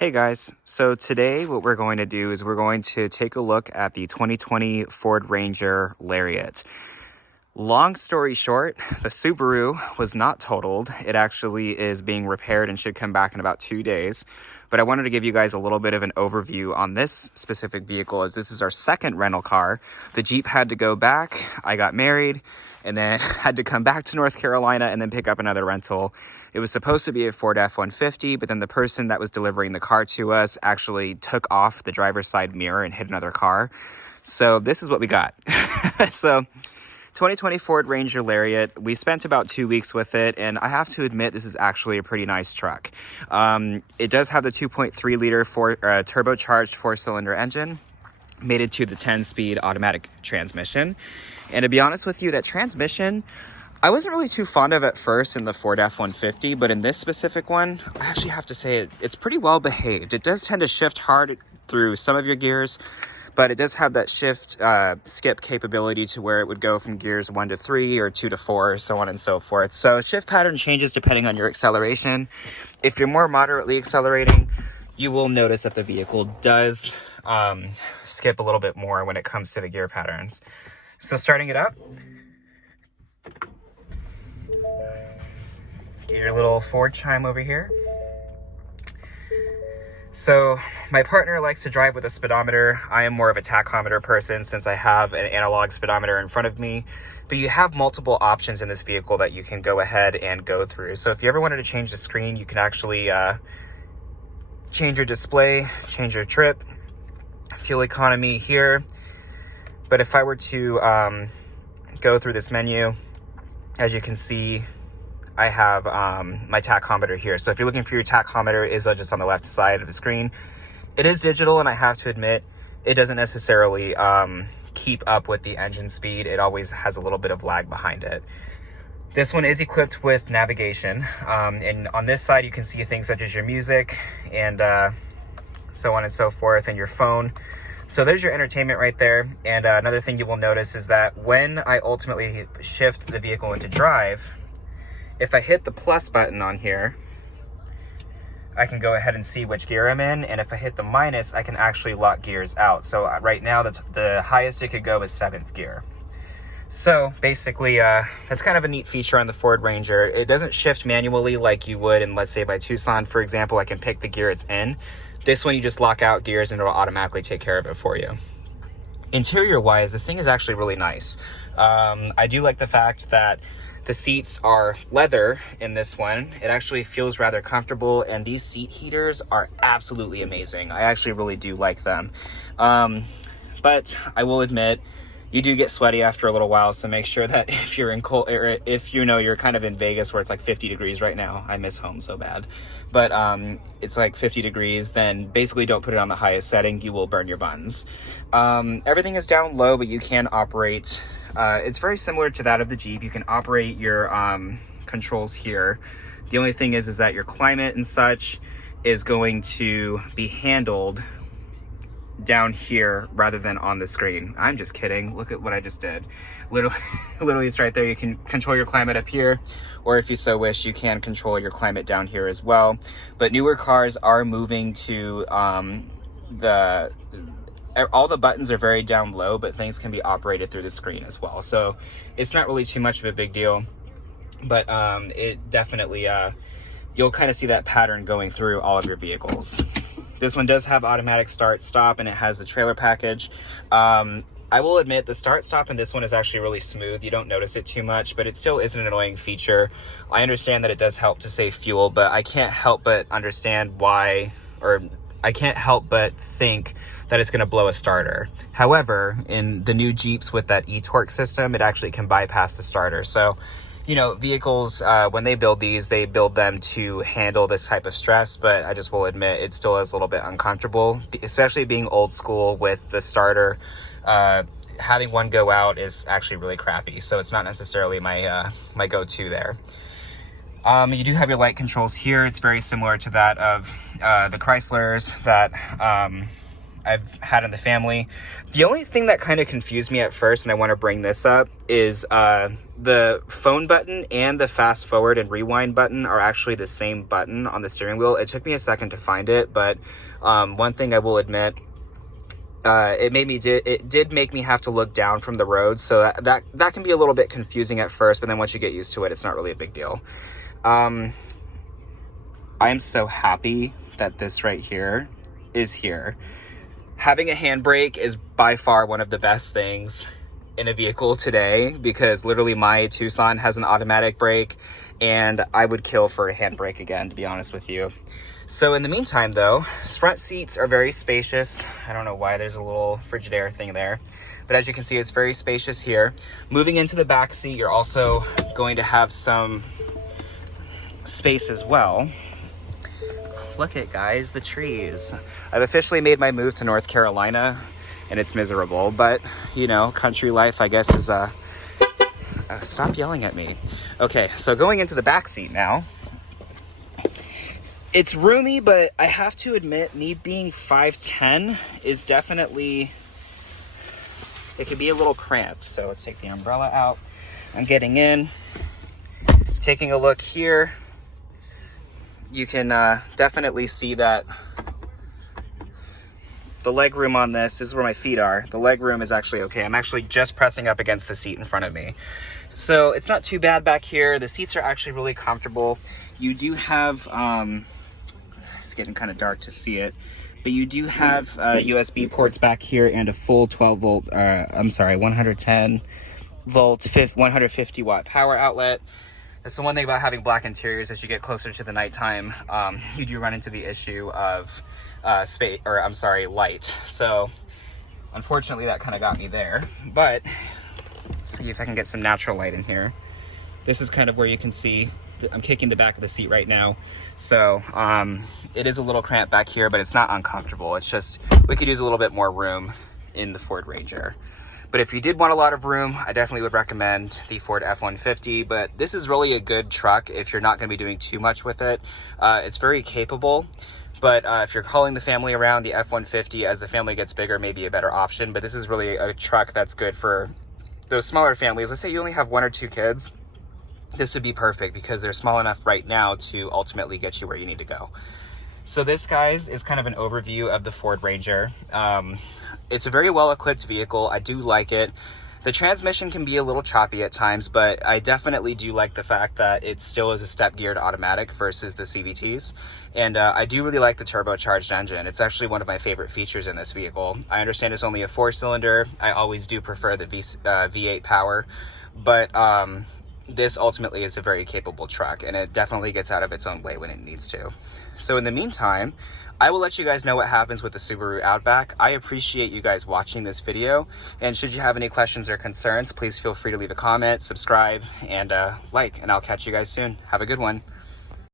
Hey guys, so today what we're going to do is we're going to take a look at the 2020 Ford Ranger Lariat. Long story short, the Subaru was not totaled. It actually is being repaired and should come back in about 2 days. But I wanted to give you guys a little bit of an overview on this specific vehicle, as this is our second rental car. The Jeep had to go back, I got married, and then had to come back to North Carolina and then pick up another rental. It was supposed to be a Ford F-150, but then the person that was delivering the car to us actually took off the driver's side mirror and hit another car. So this is what we got. So 2020 Ford Ranger Lariat. We spent about 2 weeks with it, and I have to admit this is actually a pretty nice truck. It does have the 2.3 liter turbocharged 4-cylinder engine, mated to the 10-speed automatic transmission. And to be honest with you, that transmission I wasn't really too fond of at first in the Ford F-150, but in this specific one, I actually have to say it's pretty well behaved. It does tend to shift hard through some of your gears, but it does have that shift skip capability to where it would go from gears 1 to 3 or 2 to 4, so on and so forth. So shift pattern changes depending on your acceleration. If you're more moderately accelerating, you will notice that the vehicle does skip a little bit more when it comes to the gear patterns. So starting it up, get your little Ford chime over here. So my partner likes to drive with a speedometer. I am more of a tachometer person since I have an analog speedometer in front of me. But you have multiple options in this vehicle that you can go ahead and go through. So if you ever wanted to change the screen, you can actually change your display, change your trip, fuel economy here. But if I were to go through this menu, as you can see, I have my tachometer here. So if you're looking for your tachometer, it is just on the left side of the screen. It is digital, and I have to admit, it doesn't necessarily keep up with the engine speed. It always has a little bit of lag behind it. This one is equipped with navigation. And on this side, you can see things such as your music and so on and so forth, and your phone. So there's your entertainment right there. And another thing you will notice is that when I ultimately shift the vehicle into drive, if I hit the plus button on here, I can go ahead and see which gear I'm in. And if I hit the minus, I can actually lock gears out. So right now, the highest it could go is 7th gear. So basically, that's kind of a neat feature on the Ford Ranger. It doesn't shift manually like you would in, let's say, by Tucson, for example. I can pick the gear it's in. This one, you just lock out gears and it'll automatically take care of it for you. Interior-wise, this thing is actually really nice. I do like the fact that the seats are leather in this one. It actually feels rather comfortable, and these seat heaters are absolutely amazing. I actually really do like them. But I will admit, you do get sweaty after a little while, so make sure that if you're in cold, or if you know you're kind of in Vegas where it's like 50 degrees right now, I miss home so bad, but it's like 50 degrees, then basically don't put it on the highest setting. You will burn your buns. Everything is down low, but you can operate. It's very similar to that of the Jeep. You can operate your controls here. The only thing is that your climate and such is going to be handled down here rather than on the screen. I'm just kidding. Look at what I just did. Literally it's right there. You can control your climate up here, or if you so wish, you can control your climate down here as well. But newer cars are moving to all the buttons are very down low, but things can be operated through the screen as well. So it's not really too much of a big deal, but it definitely, you'll kind of see that pattern going through all of your vehicles. This one does have automatic start stop, and it has the trailer package. I will admit the start stop in this one is actually really smooth. You don't notice it too much, but it still is an annoying feature. I understand that it does help to save fuel, but I can't help but understand why, or I can't help but think that it's going to blow a starter. However, in the new Jeeps with that e-torque system, it actually can bypass the starter. So, you know, vehicles, when they build these, they build them to handle this type of stress, but I just will admit it still is a little bit uncomfortable, especially being old school with the starter. Having one go out is actually really crappy, so it's not necessarily my my go-to there. You do have your light controls here. It's very similar to that of the Chryslers that I've had in the family. The only thing that kind of confused me at first, and I want to bring this up, is the phone button and the fast forward and rewind button are actually the same button on the steering wheel. It took me a second to find it, but one thing I will admit, it did make me have to look down from the road, so that can be a little bit confusing at first, but then once you get used to it, it's not really a big deal. I am so happy that this right here is here. Having a handbrake is by far one of the best things in a vehicle today, because literally my Tucson has an automatic brake, and I would kill for a handbrake again, to be honest with you. So in the meantime though, front seats are very spacious. I don't know why there's a little Frigidaire thing there, but as you can see, it's very spacious here. Moving into the back seat, you're also going to have some space as well. Look at, guys, the trees. I've officially made my move to North Carolina, and it's miserable, but you know, country life, I guess, is stop yelling at me. Okay, so going into the back seat now. It's roomy, but I have to admit, me being 5'10" is definitely, it can be a little cramped. So let's take the umbrella out. I'm getting in, taking a look here. You can definitely see that the leg room on this is where my feet are. The leg room is actually okay. I'm actually just pressing up against the seat in front of me. So it's not too bad back here. The seats are actually really comfortable. You do have, it's getting kind of dark to see it, but you do have USB ports back here and a full 110 volt, 150 watt power outlet. That's the one thing about having black interiors. As you get closer to the nighttime, you do run into the issue of light. So unfortunately that kind of got me there, but let's see if I can get some natural light in here. This is kind of where you can see, I'm kicking the back of the seat right now. So it is a little cramped back here, but it's not uncomfortable. It's just, we could use a little bit more room in the Ford Ranger. But if you did want a lot of room, I definitely would recommend the Ford F-150, but this is really a good truck if you're not gonna be doing too much with it. It's very capable, but if you're hauling the family around, the F-150, as the family gets bigger, may be a better option. But this is really a truck that's good for those smaller families. Let's say you only have 1 or 2 kids. This would be perfect because they're small enough right now to ultimately get you where you need to go. So this, guys, is kind of an overview of the Ford Ranger. It's a very well-equipped vehicle. I do like it. The transmission can be a little choppy at times, but I definitely do like the fact that it still is a step-geared automatic versus the CVTs. And I do really like the turbocharged engine. It's actually one of my favorite features in this vehicle. I understand it's only a 4-cylinder. I always do prefer the V8 power, but this ultimately is a very capable truck, and it definitely gets out of its own way when it needs to. So in the meantime, I will let you guys know what happens with the Subaru Outback. I appreciate you guys watching this video, and should you have any questions or concerns, please feel free to leave a comment, subscribe, and like, and I'll catch you guys soon. Have a good one.